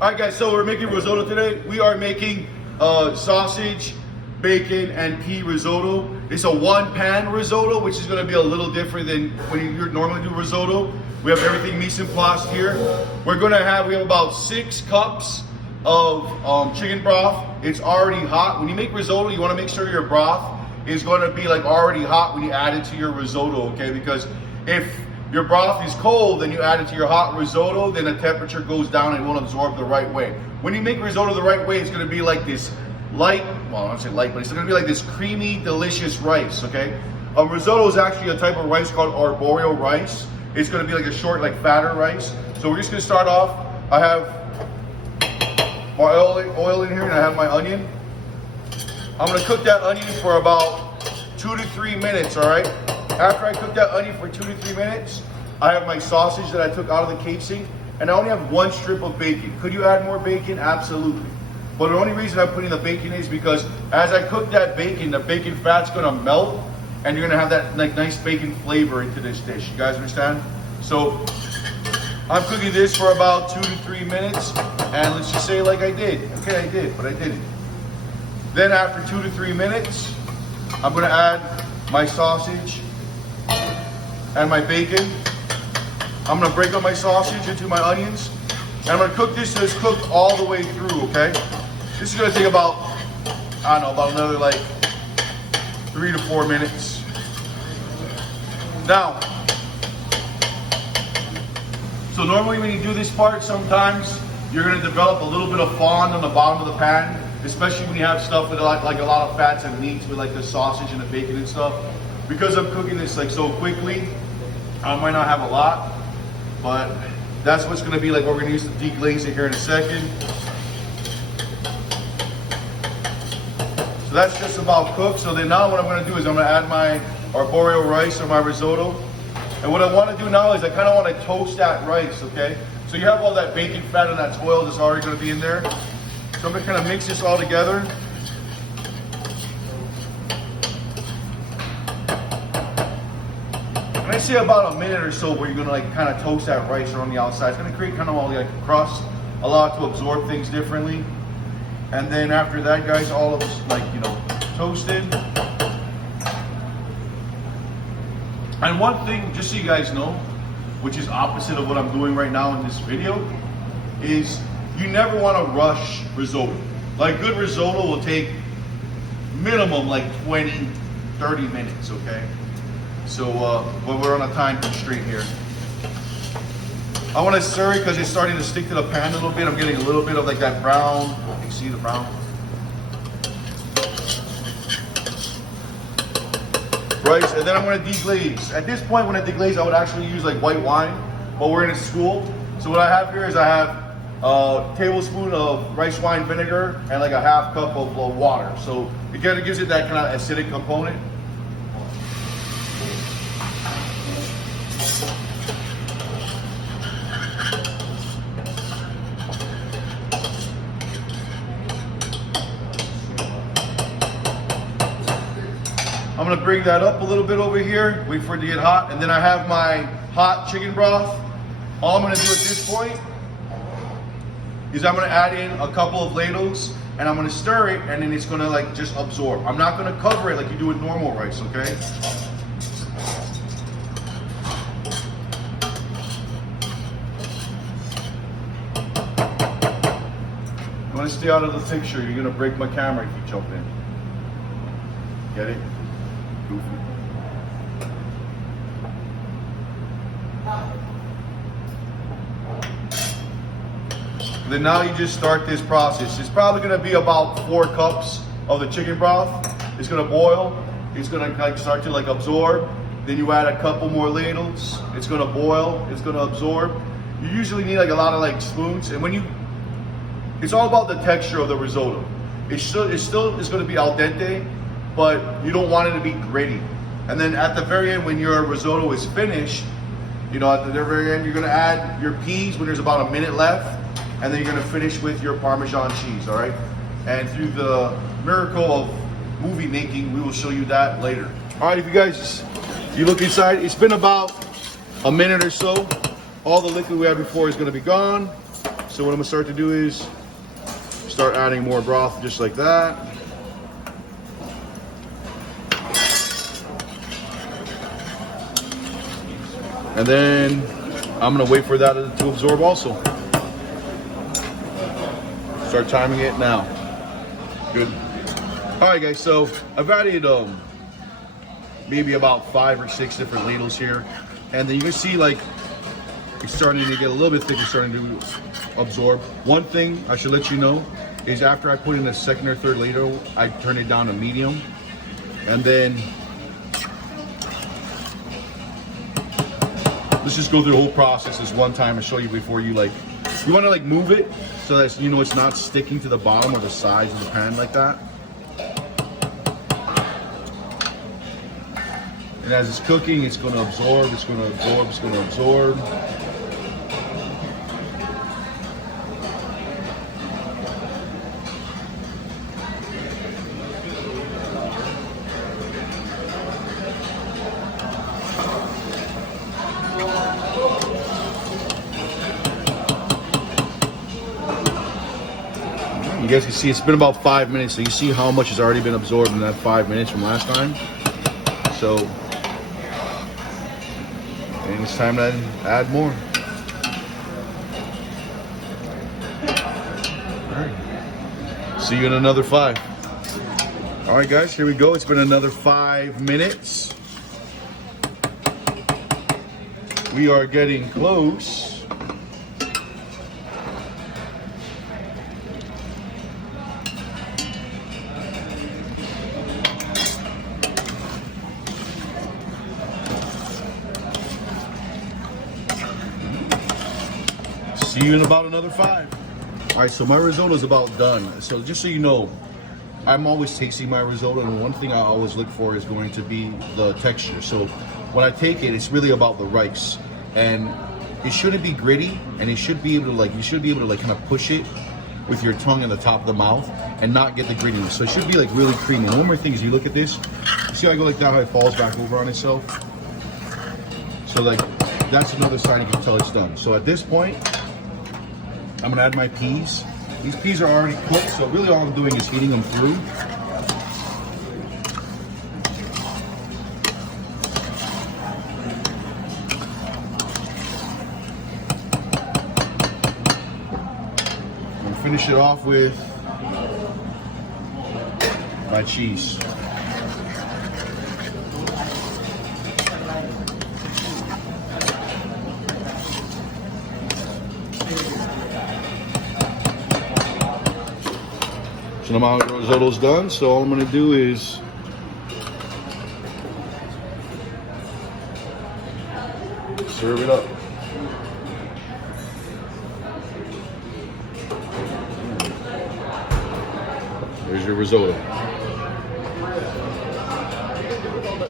All right, guys, so we're making risotto today. We are making sausage, bacon, and pea risotto. It's a one-pan risotto, which is gonna be a little different than when you normally do risotto. We have everything mise en place here. We have about 6 cups of chicken broth. It's already hot. When you make risotto, you wanna make sure your broth is gonna be like already hot when you add it to your risotto, okay? Because if your broth is cold, then you add it to your hot risotto, then the temperature goes down and it won't absorb the right way. When you make risotto the right way, it's gonna be like this light, well, I don't say light, but it's gonna be like this creamy, delicious rice, okay? Risotto is actually a type of rice called arborio rice. It's gonna be like a short, like fatter rice. So we're just gonna start off. I have my oil in here and I have my onion. I'm gonna cook that onion for about 2 to 3 minutes, all right? After I cook that onion for 2 to 3 minutes, I have my sausage that I took out of the casing, and I only have 1 strip of bacon. Could you add more bacon? Absolutely. But the only reason I'm putting the bacon is because as I cook that bacon, the bacon fat's gonna melt, and you're gonna have that like nice bacon flavor into this dish. You guys understand? So I'm cooking this for about 2 to 3 minutes, and let's just say like I did. Okay, I did, but I didn't. Then after 2 to 3 minutes, I'm gonna add my sausage and my bacon. I'm gonna break up my sausage into my onions, and I'm gonna cook this so it's cooked all the way through, okay? This is gonna take about, I don't know, about another like 3 to 4 minutes. Now, so normally when you do this part, sometimes you're gonna develop a little bit of fond on the bottom of the pan, especially when you have stuff with like a lot of fats and meats with like the sausage and the bacon and stuff. Because I'm cooking this like so quickly, I might not have a lot, but that's what's gonna be like what we're gonna use to deglaze it here in a second. So that's just about cooked. So then now what I'm gonna do is I'm gonna add my arborio rice or my risotto. And what I wanna do now is I kinda wanna toast that rice, okay? So you have all that bacon fat and that oil that's already gonna be in there. So I'm gonna kinda mix this all together. And I say about a minute or so where you're gonna like kind of toast that rice around the outside. It's gonna create kind of all like a crust, allow it to absorb things differently. And then after that, guys, all of it's like, you know, toasted. And one thing, just so you guys know, which is opposite of what I'm doing right now in this video, is you never want to rush risotto. Like good risotto will take minimum like 20, 30 minutes, okay? So when we're on a time constraint here. I want to stir it because it's starting to stick to the pan a little bit. I'm getting a little bit of like that brown. You can see the brown. Rice, and then I'm going to deglaze. At this point when I deglaze, I would actually use like white wine, but we're in a school. So what I have here is I have a tablespoon of rice wine vinegar and like a half cup of water. So it kind of gives it that kind of acidic component. I'm gonna bring that up a little bit over here, wait for it to get hot, and then I have my hot chicken broth. All I'm gonna do at this point is I'm gonna add in a couple of ladles and I'm gonna stir it, and then it's gonna like just absorb. I'm not gonna cover it like you do with normal rice, okay? You wanna stay out of the picture, you're gonna break my camera if you jump in. Get it? Goofy. Then now you just start this process. It's probably gonna be about 4 cups of the chicken broth. It's gonna boil. It's gonna like start to like absorb. Then you add a couple more ladles. It's gonna boil. It's gonna absorb. You usually need like a lot of like spoons. And when you, it's all about the texture of the risotto. It still is gonna be al dente, but you don't want it to be gritty. And then at the very end, when your risotto is finished, you know, at the very end, you're gonna add your peas when there's about a minute left. And then you're gonna finish with your Parmesan cheese, all right? And through the miracle of movie making, we will show you that later. All right, if you look inside, it's been about a minute or so. All the liquid we had before is gonna be gone. So what I'm gonna start to do is start adding more broth just like that. And then I'm gonna wait for that to absorb also. Start timing it now. Good. All right, guys, so I've added maybe about 5 or 6 different ladles here. And then you can see like it's starting to get a little bit thicker, starting to absorb. One thing I should let you know is after I put in a second or third ladle, I turn it down to medium. And then let's just go through the whole process this one time and show you before you like, you want to like move it so that you know it's not sticking to the bottom or the sides of the pan like that. And as it's cooking, it's going to absorb, it's going to absorb, it's going to absorb. You guys can see it's been about 5 minutes, so you see how much has already been absorbed in that 5 minutes from last time. So, and it's time to add more. All right. See you in another 5. All right, guys, here we go. It's been another 5 minutes. We are getting close. See you in about another 5. All right, so my risotto is about done. So just so you know, I'm always tasting my risotto, and one thing I always look for is going to be the texture. So when I take it, it's really about the rice, and it shouldn't be gritty, and it should be able to like, you should be able to like kind of push it with your tongue in the top of the mouth and not get the grittiness. So it should be like really creamy. And one more thing is, you look at this, you see how I go like that, how it falls back over on itself. So like that's another sign you can tell it's done. So at this point, I'm gonna add my peas. These peas are already cooked, so really all I'm doing is heating them through. I'm gonna finish it off with my cheese. So now my risotto's done, so all I'm gonna do is serve it up. There's your risotto.